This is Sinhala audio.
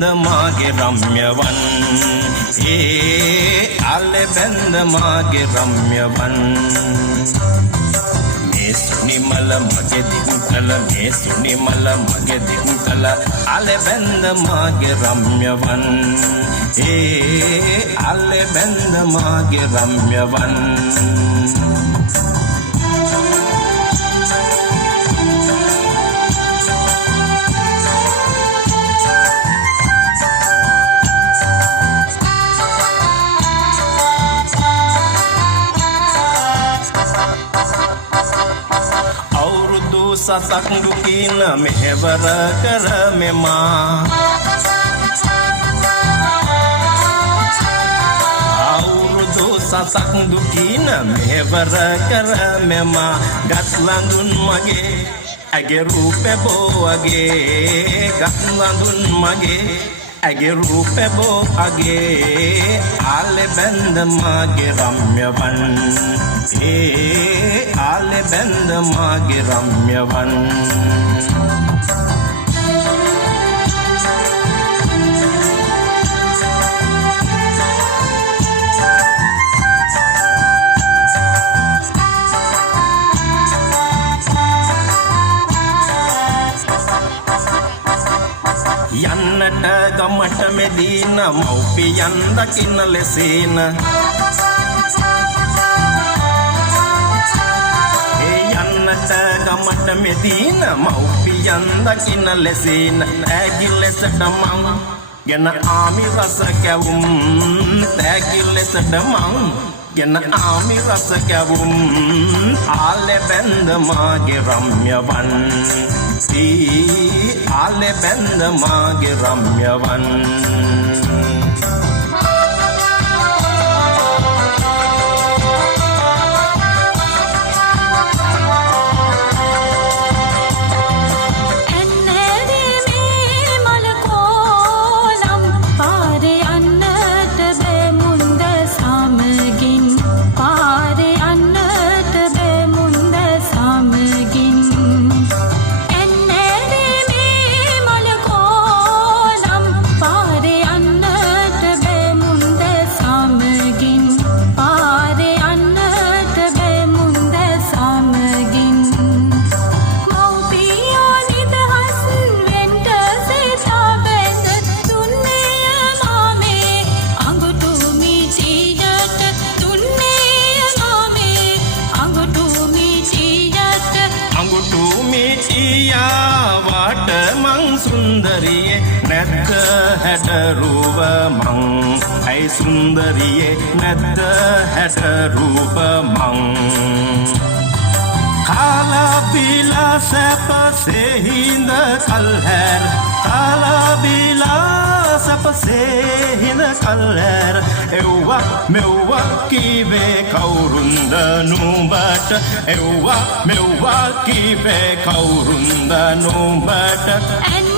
බැන්ද මාගේ රම්‍යවන් අල්ලේ බැන්ද මාගේ රම්‍යවන් මේ සුනිමල මගේ දිගුකල මේ සුනිමල මගේ දිගුකල අල්ලේ බැන්ද මාගේ රම්‍යවන් අල්ලේ බැන්ද මාගේ රම්‍යවන් සතක් දුකින මෙහෙවර කරමෙමා අවුරුදු සතක් දුකින මෙහෙවර කරමෙමා ගස්ලඳුන් මගේ ඇගේ රූපේ බෝවගේ ගස්ලඳුන් මගේ ඇගේ රූපේ බෝවගේ ආලේ බැන්ද මාගේ රම්‍යවන් ආලේ බැන්ද මාගේ රම්‍යවන් යන්නට ගමට මෙදීන මව්පියන් දකින්න ලෙසින ගමට මෙදීන මව්පියන් දකින්න ලෙසින තෑගි ලෙසට මං ගෙන ආමි රස කැවුම් තෑගි ලෙසට මං ගෙන ආමි රස කැවුම් ආලේ බැන්ද මාගේ රම්‍යවන් ආලේ බැන්ද මාගේ රම්‍යවන් සුන්දරියේ නැද්ද හැඩරුව මං ඇයි සුන්දරියේ නැද්ද හැඩරුව මං කාලා බීලා සැපසේ හිඳ කල්හැර කාලා බීලා සැපසේ හිඳ කල්හැර එව්වා මෙව්වා කීවේ කවුරුන්ද නුඹට එව්වා මෙව්වා කීවේ කවුරුන්ද නුඹට